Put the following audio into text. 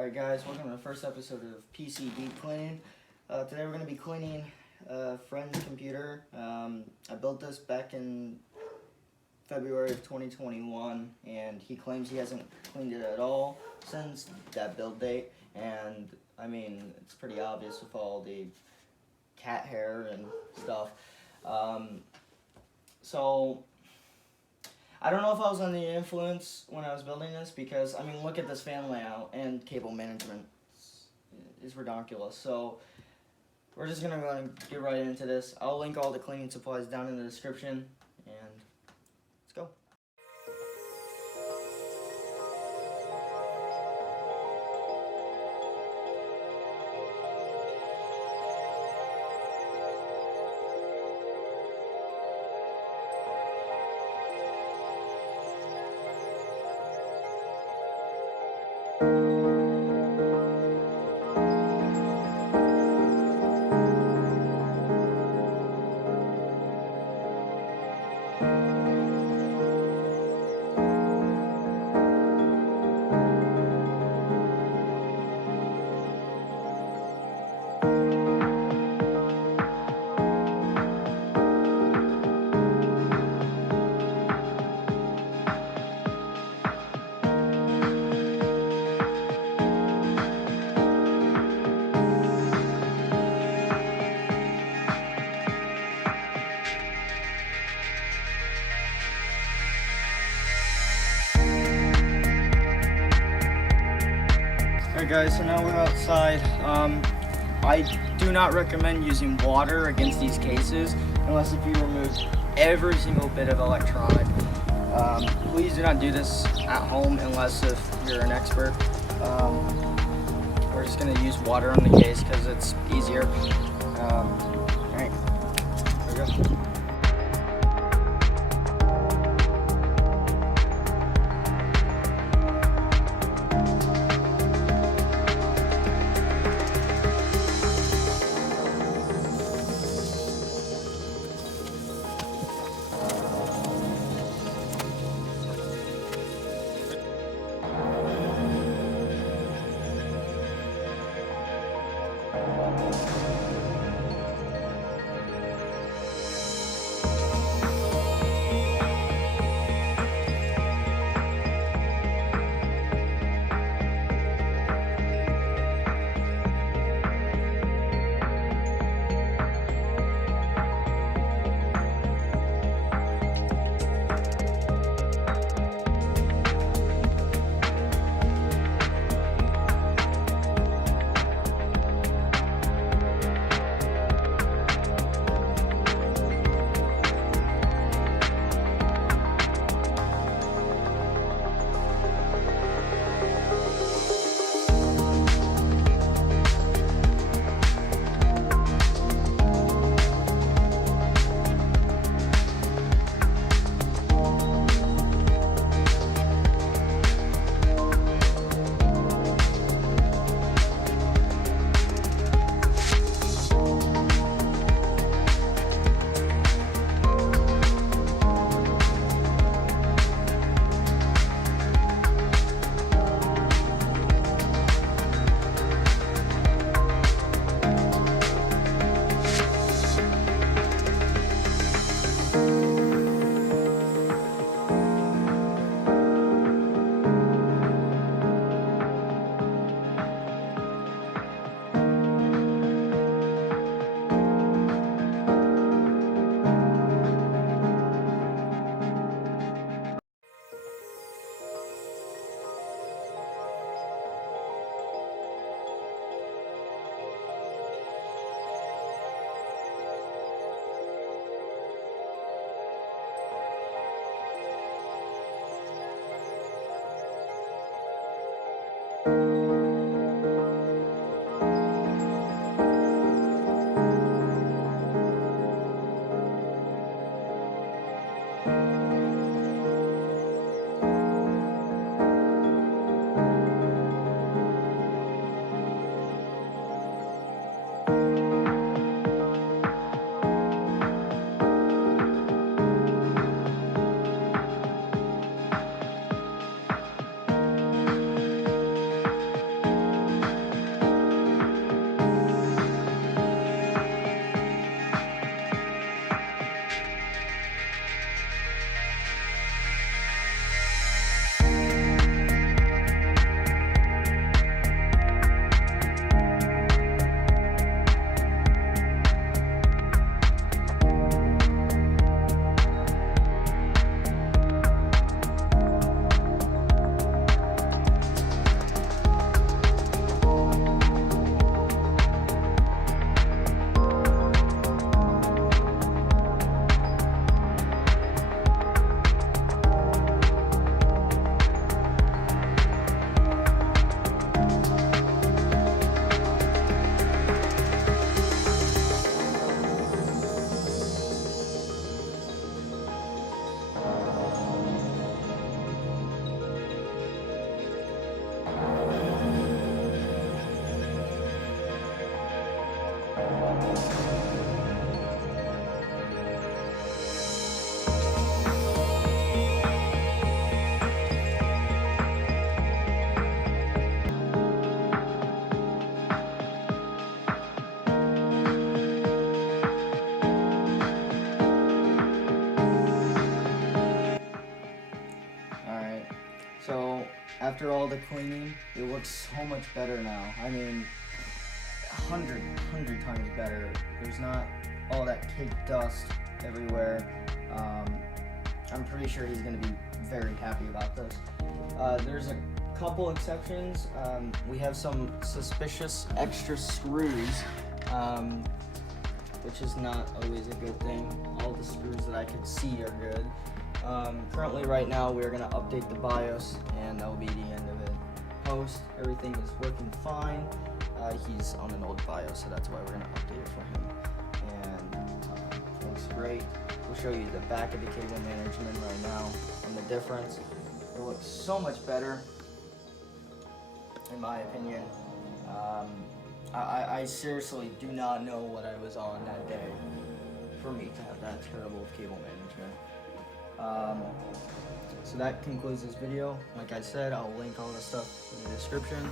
Alright guys, welcome to the first episode of PC Deep Cleaning. Today we're going to be cleaning a friend's computer. I built this back in February of 2021 and he claims he hasn't cleaned it at all since that build date, and I mean it's pretty obvious with all the cat hair and stuff. So I don't know if I was under the influence when I was building this, because I mean look at this fan layout and cable management is ridiculous. So we're just gonna go and get right into this. I'll link all the cleaning supplies down in the description, and let's go. Alright guys, so now we're outside. I do not recommend using water against these cases unless if you remove every single bit of electronic. Please do not do this at home unless if you're an expert. We're just going to use water on the case because it's easier. Alright, here we go. after all the cleaning, it looks so much better now. I mean, 100 times better. There's not all that caked dust everywhere. I'm pretty sure he's going to be very happy about this. There's a couple exceptions. We have some suspicious extra screws, which is not always a good thing. All the screws that I could see are good. Currently, right now, we're going to update the BIOS, and that will be the end of it. Post, everything is working fine. He's on an old BIOS, so that's why we're going to update it for him. And it looks great. We'll show you the back of the cable management right now and the difference. It looks so much better, in my opinion. I seriously do not know what I was on that day for me to have that terrible cable management. So that concludes this video. Like I said, I'll link all the stuff in the description.